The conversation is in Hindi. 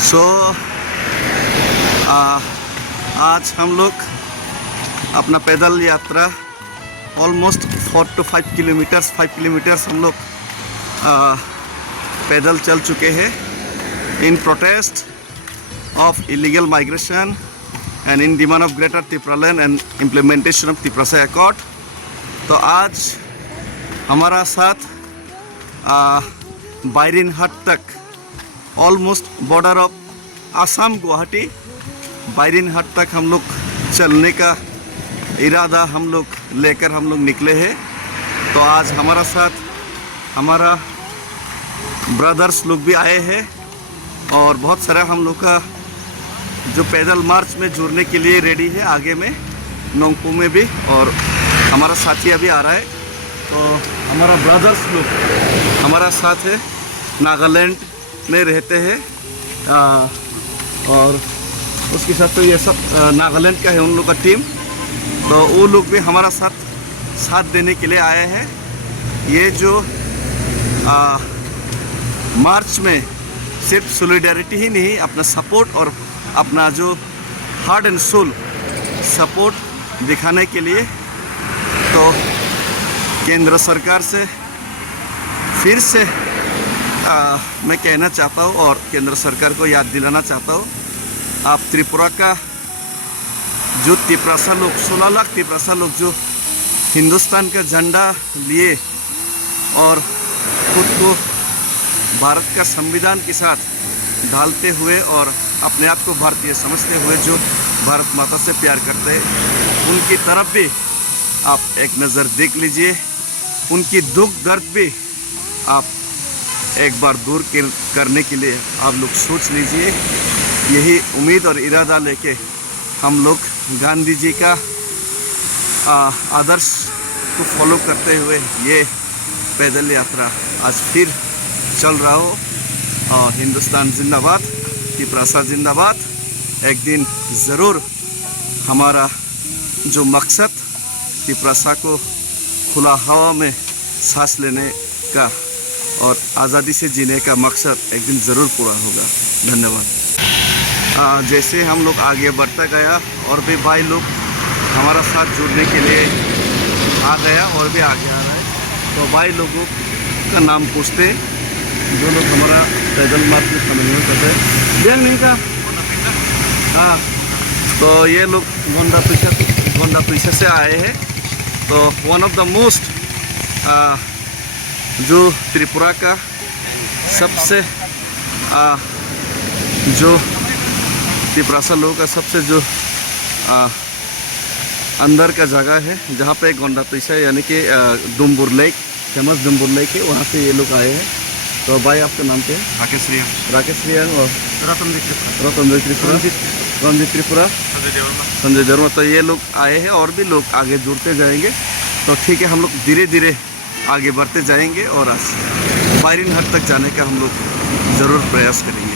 सो आज हम लोग अपना पैदल यात्रा ऑलमोस्ट 4 to 5 किलोमीटर्स हम लोग पैदल चल चुके हैं in protest of illegal migration and in demand of greater Tripuraland and implementation of Tripura accord. तो आज हमारा साथ बायरिनहाट तक almost border of Assam Guwahati Byrnihat तक हम लोग चलने का इरादा हम लोग लेकर हम लोग निकले हैं। तो आज हमारा साथ हमारा ब्रदर्स लोग भी आए हैं और बहुत सारा हम लोग का जो पैदल मार्च में जुड़ने के लिए रेडी है आगे में नोंगपू में भी, और हमारा साथी अभी आ रहा है। तो हमारा ब्रदर्स लोग हमारा साथ है, नागालैंड में रहते हैं और उसके साथ तो ये सब नागालैंड का है उन लोग का टीम। तो वो लोग भी हमारा साथ देने के लिए आए हैं। ये जो मार्च में सिर्फ सॉलिडारिटी ही नहीं, अपना सपोर्ट और अपना जो हार्ट एंड सोल सपोर्ट दिखाने के लिए तो केंद्र सरकार से फिर से मैं कहना चाहता हूँ और केंद्र सरकार को याद दिलाना चाहता हूँ, आप त्रिपुरा का जो तिपरासा लोग 16 लाख तिपरासा लोग जो हिंदुस्तान का झंडा लिए और खुद को भारत का संविधान के साथ ढालते हुए और अपने आप को भारतीय समझते हुए जो भारत माता से प्यार करते हैं, उनकी तरफ भी आप एक नज़र देख लीजिए। उनकी दुख दर्द भी आप एक बार दूर करने के लिए आप लोग सोच लीजिए। यही उम्मीद और इरादा लेके हम लोग गांधी जी का आदर्श को फॉलो करते हुए ये पैदल यात्रा आज फिर चल रहा हो। और हिंदुस्तान जिंदाबाद, त्रिपुरा जिंदाबाद। एक दिन ज़रूर हमारा जो मकसद त्रिपुरा को खुला हवा में सांस लेने का और आज़ादी से जीने का मकसद एक दिन ज़रूर पूरा होगा। धन्यवाद। जैसे हम लोग आगे बढ़ता गया और भी भाई लोग हमारा साथ जुड़ने के लिए आ गया और भी आगे आ रहा है। तो भाई लोगों का नाम पूछते हैं जो लोग हमारा पैदल मार्च में सम्मिलित करते हैं। बेल नहीं का हाँ, तो ये लोग गोंडा पीछे से आए हैं। तो वन ऑफ द मोस्ट जो त्रिपुरा का सबसे जो त्रिपुरा लोगों का सबसे जो अंदर का जगह है जहाँ पे गोंडा पैसा यानी कि डुम्बुर लेक, फेमस डुम्बुर लेक है, वहाँ से ये लोग आए हैं। तो भाई आपका नाम क्या है? राकेश रियांग और रणजीत त्रिपुरा, संजय देवर्मा। तो ये लोग आए हैं और भी लोग आगे जुड़ते जाएंगे। तो ठीक है, हम लोग धीरे धीरे आगे बढ़ते जाएंगे और बायरिनहाट तक जाने का हम लोग ज़रूर प्रयास करेंगे।